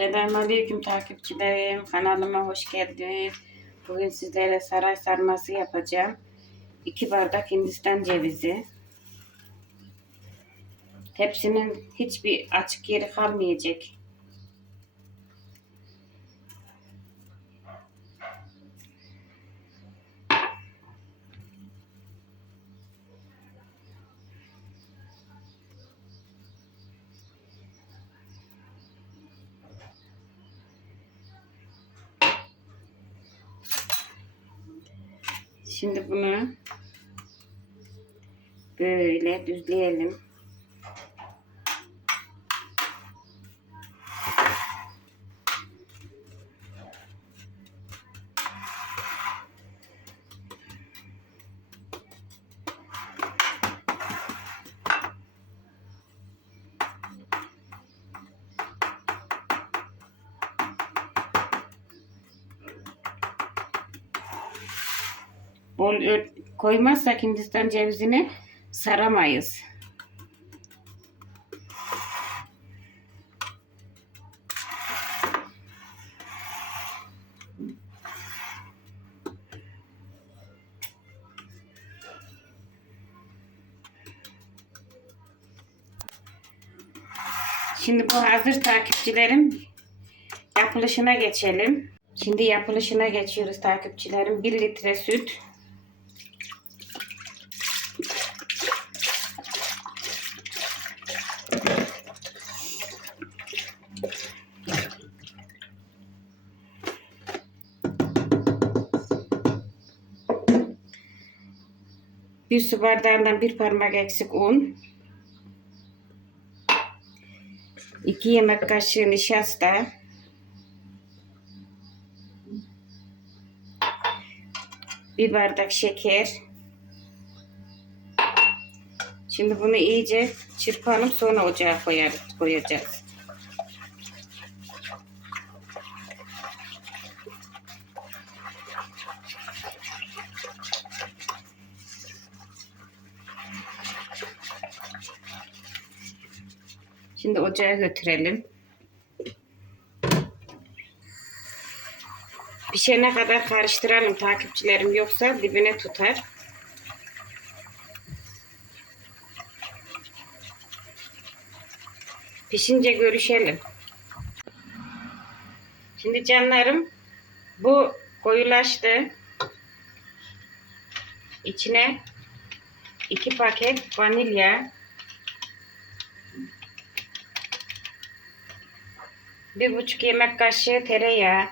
Selamünaleyküm takipçilerim. Kanalıma hoş geldiniz. Bugün sizlere saray sarması yapacağım. 2 bardak Hindistan cevizi. Hepsinin hiçbir açık yeri kalmayacak. Şimdi bunu böyle düzleyelim. Bol koymazsak Hindistan cevizini saramayız. Şimdi bu hazır takipçilerim. Yapılışına geçelim. Şimdi yapılışına geçiyoruz takipçilerim. 1 litre süt. Bir su bardağından bir parmak eksik un. 2 yemek kaşığı nişasta. Bir bardak şeker. Şimdi bunu iyice çırpalım sonra ocağa koyar, koyacağız. Şimdi ocağa götürelim. Pişene kadar karıştıralım takipçilerim yoksa dibine tutar. Pişince görüşelim. Şimdi canlarım bu koyulaştı. İçine iki paket vanilya, bir buçuk yemek kaşığı tereyağı,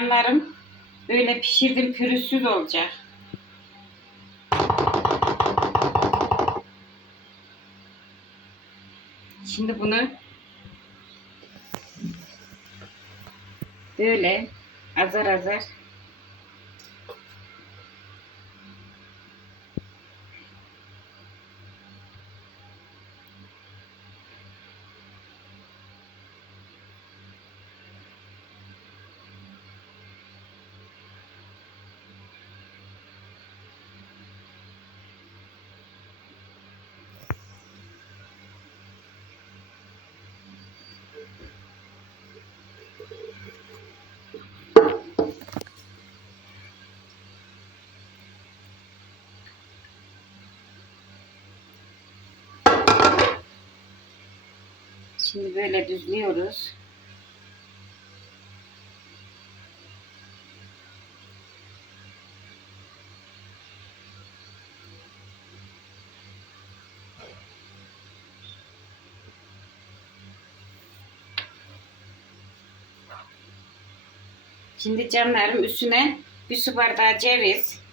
Canlarım böyle pişirdim pürüzsüz olacak. Şimdi bunu böyle azar azar Şimdi böyle düzlüyoruz. Şimdi canlarım üstüne bir su bardağı ceviz.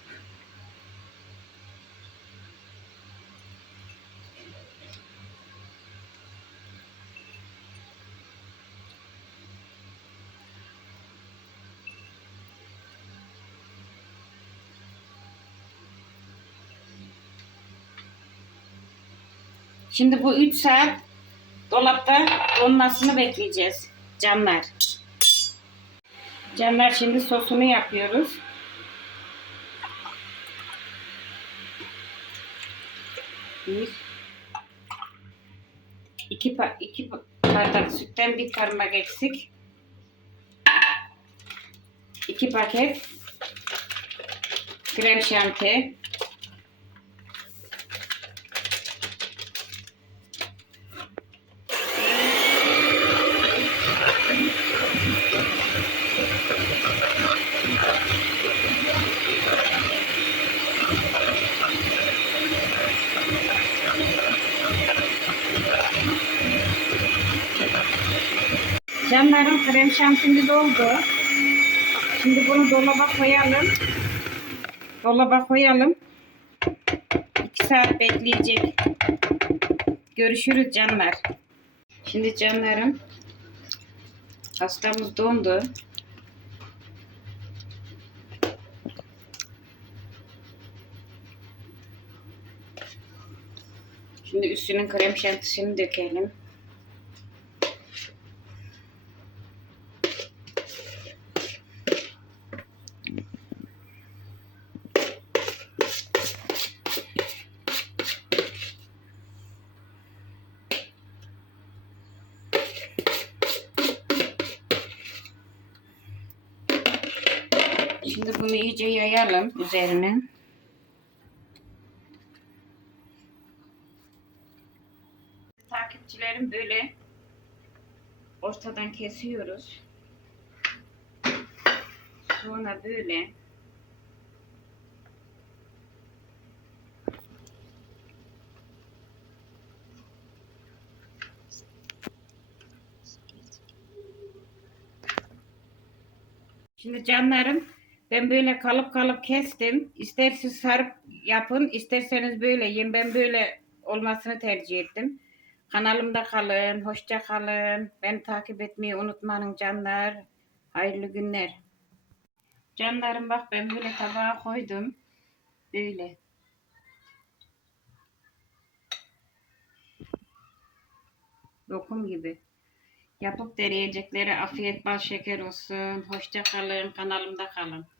Şimdi bu 3 saat dolapta donmasını bekleyeceğiz canlar. Canlar şimdi sosunu yapıyoruz. Bir, iki, iki bardak sütten bir parmak eksik. iki paket krem şanti. Canlarım krem şantili doldu. Şimdi bunu dolaba koyalım. Dolaba koyalım. 2 saat bekleyecek. Görüşürüz canlar. Şimdi canlarım pastamız dondu. Şimdi üstünün krem şantisini dökelim. Şimdi bunu iyice yayalım üzerine. Takipçilerim böyle ortadan kesiyoruz. Sonra böyle Şimdi canlarım ben böyle kalıp kalıp kestim. İsterseniz sarıp yapın, isterseniz böyle yiyin. Ben böyle olmasını tercih ettim. Kanalımda kalın, hoşça kalın. Beni takip etmeyi unutmayın canlar. Hayırlı günler. Canlarım bak ben böyle tabağa koydum. Böyle. Lokum gibi. Yapıp deneyeceklere afiyet bal şeker olsun. Hoşça kalın. Kanalımda kalın.